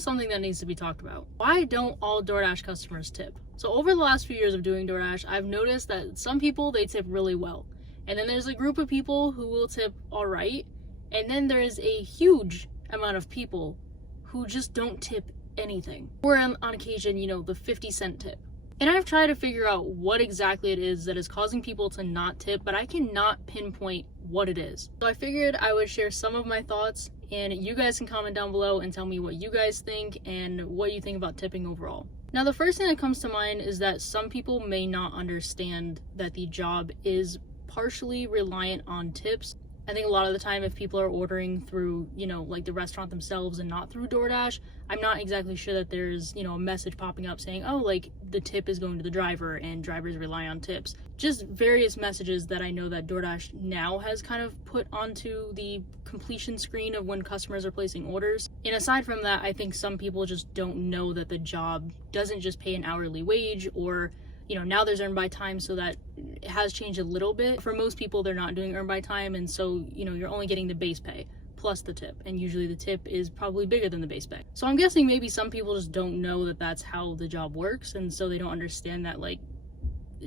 is something that needs to be talked about. Why don't all DoorDash customers tip? So over the last few years of doing DoorDash, I've noticed that some people, they tip really well. And then there's a group of people who will tip all right. And then there's a huge amount of people who just don't tip anything. Or on occasion, you know, the 50-cent tip. And I've tried to figure out what exactly it is that is causing people to not tip, but I cannot pinpoint what it is. So I figured I would share some of my thoughts, and you guys can comment down below and tell me what you guys think and what you think about tipping overall. Now, the first thing that comes to mind is that some people may not understand that the job is partially reliant on tips. I think a lot of the time if people are ordering through, you know, like the restaurant themselves and not through DoorDash, I'm not exactly sure that there's, you know, a message popping up saying, oh, like the tip is going to the driver and drivers rely on tips. Just various messages that I know that DoorDash now has kind of put onto the completion screen of when customers are placing orders. And aside from that, I think some people just don't know that the job doesn't just pay an hourly wage, or you know, now there's earn by time, so that it has changed a little bit. For most people, they're not doing earn by time, and so, you know, you're only getting the base pay plus the tip, and usually the tip is probably bigger than the base pay. So I'm guessing maybe some people just don't know that that's how the job works, and so they don't understand that, like,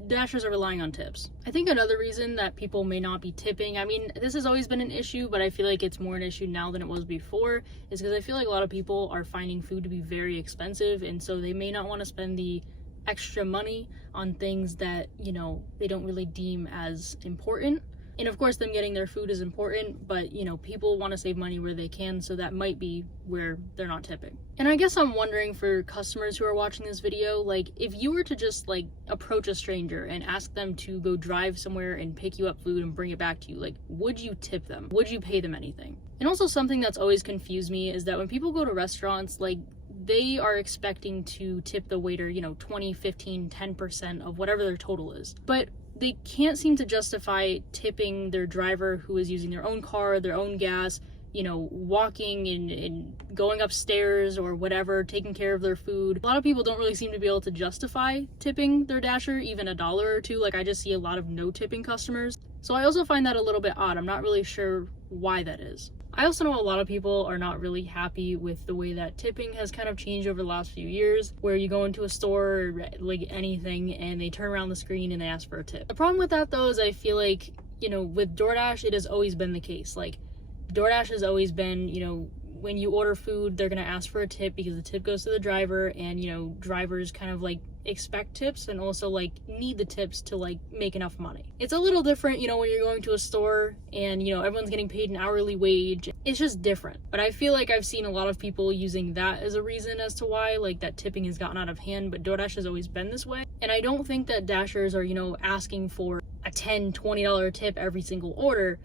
Dashers are relying on tips. I think another reason that people may not be tipping, I mean, this has always been an issue, but I feel like it's more an issue now than it was before, is because I feel like a lot of people are finding food to be very expensive, and so they may not want to spend the extra money on things that, you know, they don't really deem as important. And of course, them getting their food is important, but, you know, people want to save money where they can, so that might be where they're not tipping. And I guess I'm wondering, for customers who are watching this video, like, if you were to just, like, approach a stranger and ask them to go drive somewhere and pick you up food and bring it back to you, like, would you tip them? Would you pay them anything? And also, something that's always confused me is that when people go to restaurants, like, they are expecting to tip the waiter, you know, 20, 15, 10% of whatever their total is. But they can't seem to justify tipping their driver who is using their own car, their own gas, you know, walking and going upstairs or whatever, taking care of their food. A lot of people don't really seem to be able to justify tipping their Dasher even $1 or $2. Like, I just see a lot of no tipping customers. So I also find that a little bit odd. I'm not really sure why that is. I also know a lot of people are not really happy with the way that tipping has kind of changed over the last few years, where you go into a store or like anything and they turn around the screen and they ask for a tip. The problem with that, though, is I feel like, you know, with DoorDash, it has always been the case. Like, DoorDash has always been, you know, when you order food, they're gonna ask for a tip because the tip goes to the driver, and, you know, drivers kind of like expect tips and also like need the tips to like make enough money. It's a little different, you know, when you're going to a store and, you know, everyone's getting paid an hourly wage. It's just different. But I feel like I've seen a lot of people using that as a reason as to why, like, that tipping has gotten out of hand, but DoorDash has always been this way. And I don't think that Dashers are, you know, asking for a $10, $20 tip every single order,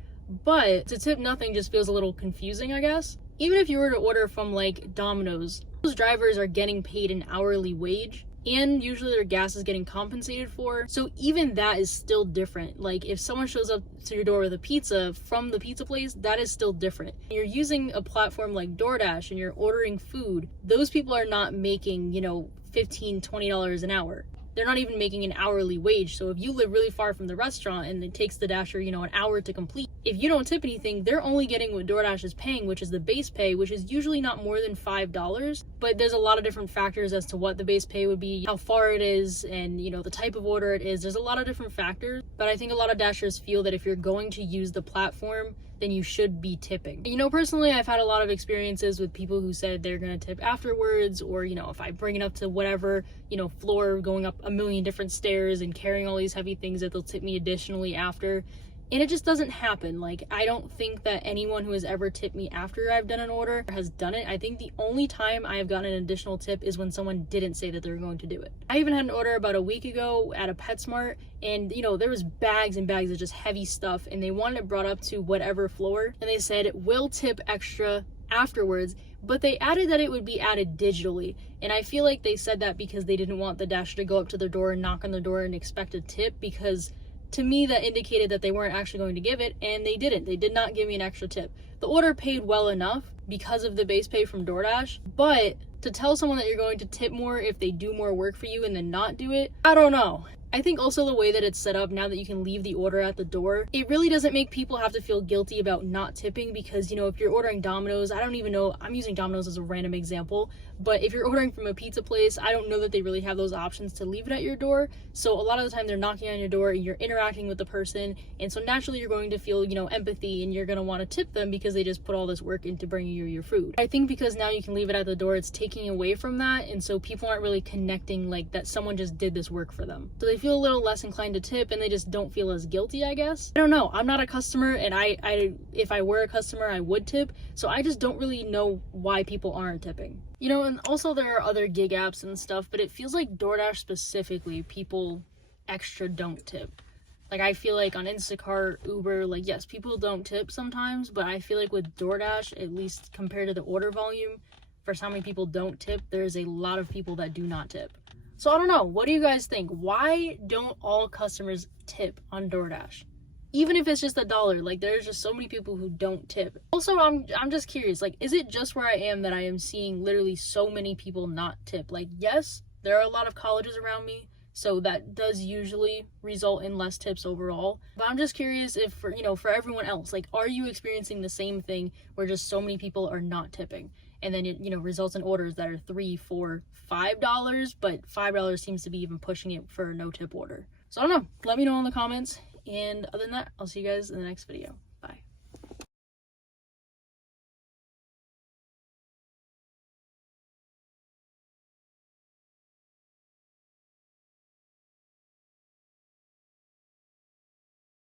but to tip nothing just feels a little confusing, I guess. Even if you were to order from like Domino's, those drivers are getting paid an hourly wage, and usually their gas is getting compensated for. So even that is still different. Like, if someone shows up to your door with a pizza from the pizza place, that is still different. You're using a platform like DoorDash and you're ordering food. Those people are not making, you know, $15, $20 an hour. They're not even making an hourly wage. So if you live really far from the restaurant and it takes the Dasher, you know, an hour to complete, if you don't tip anything, they're only getting what DoorDash is paying, which is the base pay, which is usually not more than $5. But there's a lot of different factors as to what the base pay would be, how far it is, and, you know, the type of order it is. There's a lot of different factors. But I think a lot of Dashers feel that if you're going to use the platform, then you should be tipping. You know, personally, I've had a lot of experiences with people who said they're gonna tip afterwards, or, you know, if I bring it up to whatever, you know, floor, going up a million different stairs and carrying all these heavy things, that they'll tip me additionally after. And it just doesn't happen. Like, I don't think that anyone who has ever tipped me after I've done an order has done it. I think the only time I have gotten an additional tip is when someone didn't say that they were going to do it. I even had an order about a week ago at a PetSmart, and, you know, there was bags and bags of just heavy stuff, and they wanted it brought up to whatever floor, and they said, we'll tip extra afterwards, but they added that it would be added digitally. And I feel like they said that because they didn't want the Dasher to go up to their door and knock on the door and expect a tip, because to me, that indicated that they weren't actually going to give it, and they didn't. They did not give me an extra tip. The order paid well enough because of the base pay from DoorDash, but to tell someone that you're going to tip more if they do more work for you and then not do it, I don't know. I think also the way that it's set up now that you can leave the order at the door, it really doesn't make people have to feel guilty about not tipping because, you know, if you're ordering Domino's, I don't even know, I'm using Domino's as a random example, but if you're ordering from a pizza place, I don't know that they really have those options to leave it at your door. So a lot of the time they're knocking on your door and you're interacting with the person, and so naturally you're going to feel, you know, empathy, and you're going to want to tip them because they just put all this work into bringing you your food. I think because now you can leave it at the door, it's taking away from that, and so people aren't really connecting like that someone just did this work for them. So they feel a little less inclined to tip, and they just don't feel as guilty, I guess. I don't know, I'm not a customer, and I if I were a customer I would tip, so I just don't really know why people aren't tipping. You know, and also there are other gig apps and stuff, but it feels like DoorDash specifically, people extra don't tip. Like, I feel like on Instacart, Uber, like, yes, people don't tip sometimes, but I feel like with DoorDash, at least compared to the order volume, for how many people don't tip, there's a lot of people that do not tip. So I don't know, what do you guys think? Why don't all customers tip on DoorDash? Even if it's just $1, like, there's just so many people who don't tip. Also, I'm just curious, like, is it just where I am that I am seeing literally so many people not tip? Like, yes, there are a lot of colleges around me, so that does usually result in less tips overall. But I'm just curious if, for, you know, for everyone else, like, are you experiencing the same thing where just so many people are not tipping? And then it, you know, results in orders that are $3, $4, $5, but $5 seems to be even pushing it for a no tip order. So I don't know, let me know in the comments. And other than that, I'll see you guys in the next video.